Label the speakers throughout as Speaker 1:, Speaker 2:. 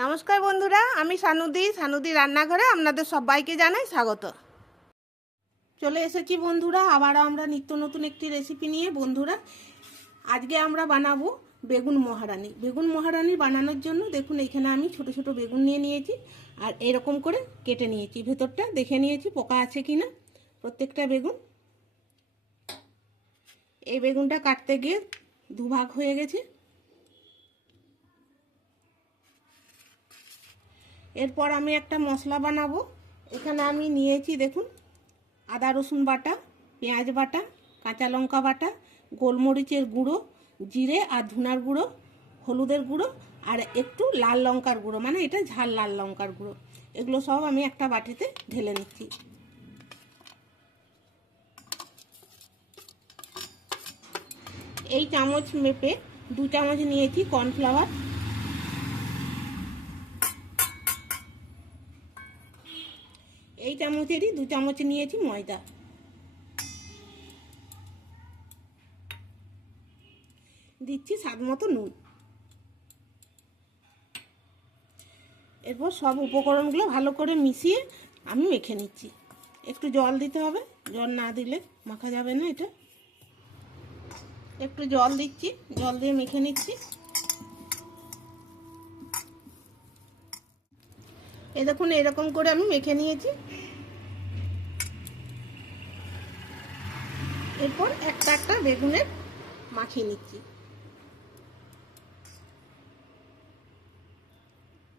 Speaker 1: নমস্কার বন্ধুরা, আমি সানুদি সানুদি রান্নাঘরে আপনাদের সবাইকে জানাই স্বাগত। চলে এসেছি বন্ধুরা, আবারও আমরা নিত্য নতুন একটি রেসিপি নিয়ে। বন্ধুরা, আজকে আমরা বানাবো বেগুন মহারানি। বেগুন মহারানি বানানোর জন্য দেখুন, এখানে আমি ছোট ছোট বেগুন নিয়ে নিয়েছি আর এরকম করে কেটে নিয়েছি। ভেতরটা দেখে নিয়েছি পোকা আছে কি না প্রত্যেকটা বেগুন। এই বেগুনটা কাটতে গিয়ে দুভাগ হয়ে গেছে। এরপর আমি একটা মশলা বানাবো। এখানে আমি নিয়েছি দেখুন, আদা রসুন বাটা, পেঁয়াজ বাটা, কাঁচা লঙ্কা বাটা, গোলমরিচের গুঁড়ো, জিরে আর ধুনার গুঁড়ো, হলুদের গুঁড়ো আর একটু লাল লঙ্কার গুঁড়ো মানে এটা ঝাল লাল লঙ্কার গুঁড়ো। এগুলো সব আমি একটা বাটিতে ঢেলে নিচ্ছি। এই চামচ মেপে দু চামচ নিয়েছি কর্নফ্লাওয়ার। চামচেরই দু চামচ নিয়েছি ময়দা। দিচ্ছি স্বাদ মতো নুন। এরপর সব উপকরণগুলো ভালো করে মিশিয়ে আমি মেখে নিচ্ছি। একটু জল দিতে হবে, জল না দিলে মাখা যাবে না এটা। একটু জল দিচ্ছি, জল দিয়ে মেখে নিচ্ছি। এই দেখুন, এরকম করে আমি মেখে নিয়েছি। এরপর একটা একটা বেগুনের মাখিয়ে নিচ্ছি।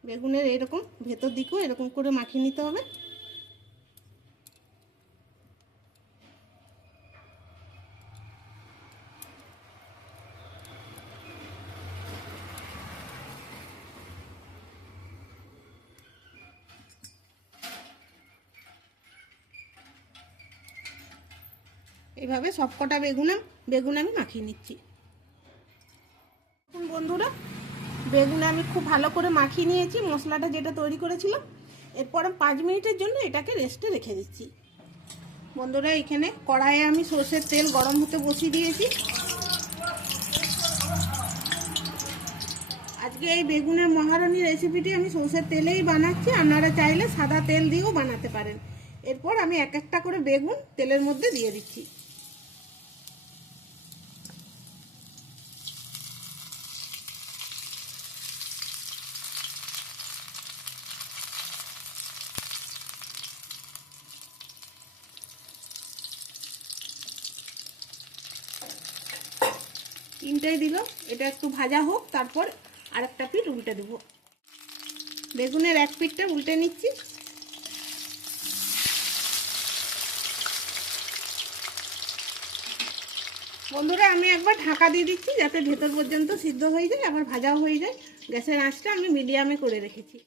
Speaker 1: বেগুনের এরকম ভেতর দিকেও এরকম করে মাখিয়ে নিতে হবে। এইভাবে সবকটা বেগুন বেগুন আমি মাখিয়ে নিচ্ছি। বন্ধুরা, বেগুন আমি খুব ভালো করে মাখিয়ে নিয়েছি, মশলাটা যেটা তৈরি করেছিলাম, এরপর পাঁচ মিনিটের জন্য এটাকে রেস্টে রেখে দিচ্ছি। বন্ধুরা, এখানে কড়াইয়ে আমি সর্ষের তেল গরম হতে বসিয়ে দিয়েছি। আজকে এই বেগুনের মহারণী রেসিপিটি আমি সর্ষের তেলেই বানাচ্ছি, আপনারা চাইলে সাদা তেল দিয়েও বানাতে পারেন। এরপর আমি এক একটা করে বেগুন তেলের মধ্যে দিয়ে দিচ্ছি। তিনটাই দিল। এটা একটু ভাজা হোক, তারপর আরেকটা পিঠ উল্টে দেবো। বেগুনের এক পিঠটা উল্টে নিচ্ছি। বন্ধুরা, আমি একবার ঢাকা দিয়ে দিচ্ছি যাতে ভেতর পর্যন্ত সিদ্ধ হয়ে যায়, আবার ভাজাও হয়ে যায়। গ্যাসের আঁচটা আমি মিডিয়ামে করে রেখেছি।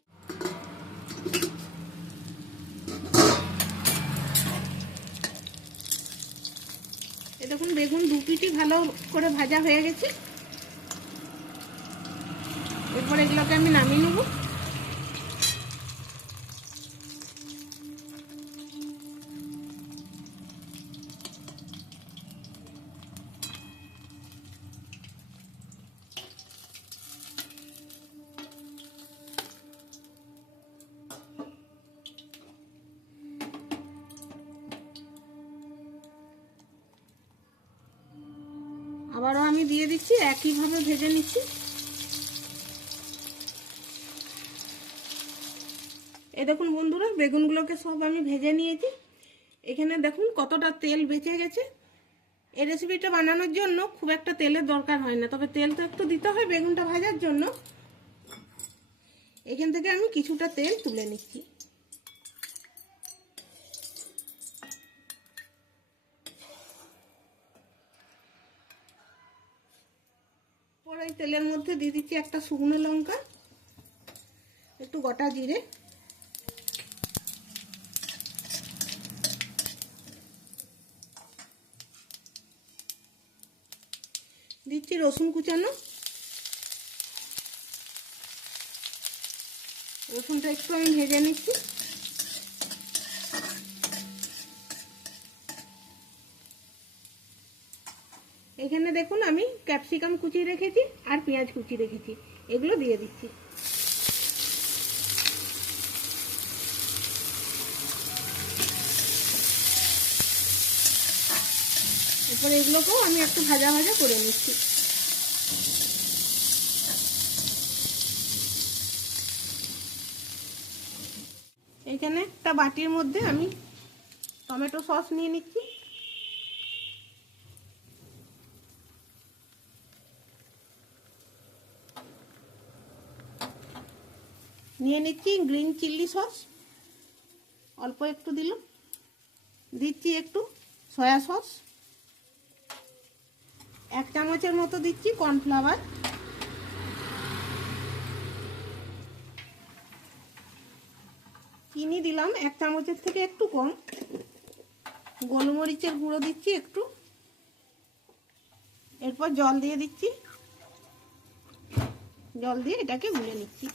Speaker 1: এ দেখুন, বেগুন দু পিটি ভালো করে ভাজা হয়ে গেছে। এরপর এগুলোকে আমি নামিয়ে নেব। আবারও আমি দিয়ে দিচ্ছি, একইভাবে ভেজে নিচ্ছি। এ দেখুন বন্ধুরা, বেগুনগুলোকে সব আমি ভেজে নিয়েছি। এখানে দেখুন কতটা তেল বেঁচে গেছে। এই রেসিপিটা বানানোর জন্য খুব একটা তেলের দরকার হয় না, তবে তেল তো একটু দিতে হয় বেগুনটা ভাজার জন্য। এখান থেকে আমি কিছুটা তেল তুলে নিচ্ছি। তেলের মধ্যে দিয়ে দিচ্ছি একটা শুকনো লঙ্কা, একটু গোটা জিরে। দিচ্ছি রসুন কুচানো। রসুনটা একটু আমি ভেজে নিচ্ছি। দেখুন, আমি ক্যাপসিকাম কুচি রেখেছি আর পেঁয়াজ কুচি রেখেছি। এগুলো দিয়ে দিচ্ছি। এরপর এগুলোকেও আমি একটু ভাজা ভাজা করে নিচ্ছি। এখানে একটা বাটির মধ্যে আমি টমেটো সস নিয়ে নিচ্ছি। নিয়ে নিচ্ছি গ্রিন চিল্লি সস অল্প একটু দিলাম। দিচ্ছি একটু সয়া সস এক চামচের মতো দিচ্ছি কর্নফ্লাওয়ার চিনি দিলাম, এক চামচের থেকে একটু কম। গোলমরিচের গুঁড়ো দিচ্ছি একটু। এরপর জল দিয়ে দিচ্ছি। জল দিয়ে এটাকে গুলে নিচ্ছি।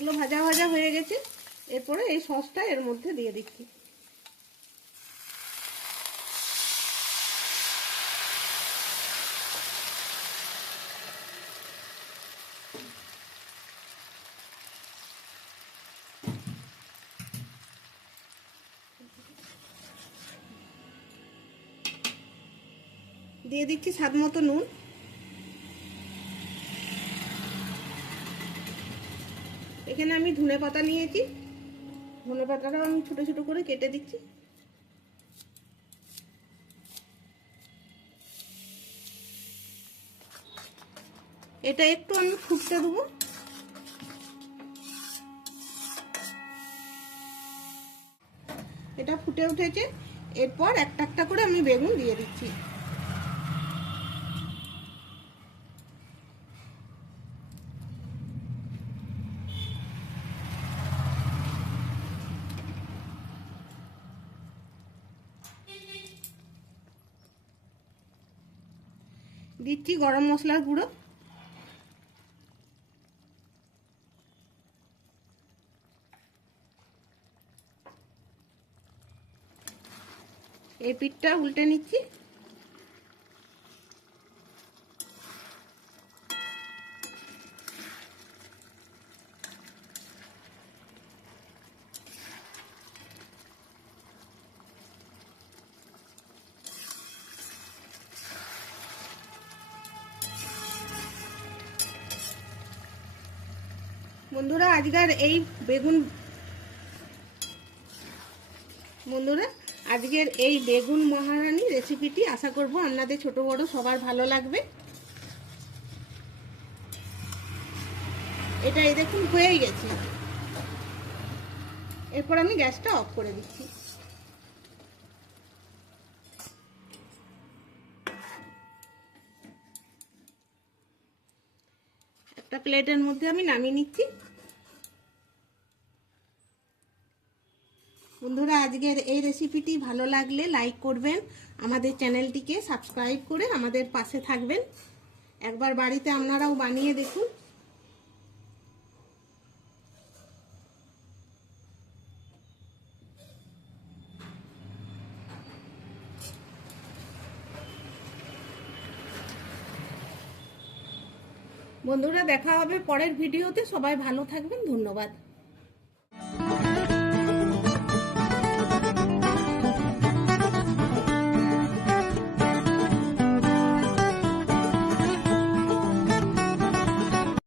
Speaker 1: এগুলো ভাজা ভাজা হয়ে গেছে। এরপরে এই সসটা এর মধ্যে দিয়ে দিচ্ছি। দিয়ে দিচ্ছি স্বাদ মতো নুন। এখানে আমি ধনে পাতা নিয়েছি। ধনে পাতাটাও আমি ছোটো ছোটো করে কেটে দিচ্ছি। এটা একটু আমি ফুটতে দেবো। এটা ফুটে উঠেছে। এরপর একটা একটা করে আমি বেগুন দিয়ে দিচ্ছি। দিচ্ছি গরম মশলার গুঁড়ো। এই পিঠটা উল্টে নিচ্ছি। বন্ধুরা, আজকের এই বেগুন বন্ধুরা, আজকের এই বেগুন মহারানী রেসিপিটি আশা করব আপনাদের ছোট বড় সবার ভালো লাগবে। এটা এই দেখুন, হয়েই গেছে। এরপর আমি গ্যাসটা অফ করে দিচ্ছি। একটা প্লেটের মধ্যে আমি নামিয়ে নিচ্ছি বন্ধুরা আজকের এই রেসিপিটি ভালো লাগলে লাইক করবেন, আমাদের চ্যানেলটিকে সাবস্ক্রাইব করে আমাদের পাশে থাকবেন। একবার বাড়িতে আপনারাও বানিয়ে দেখুন। বন্ধুরা, দেখা হবে পরের ভিডিওতে সবাই ভালো থাকবেন, ধন্যবাদ।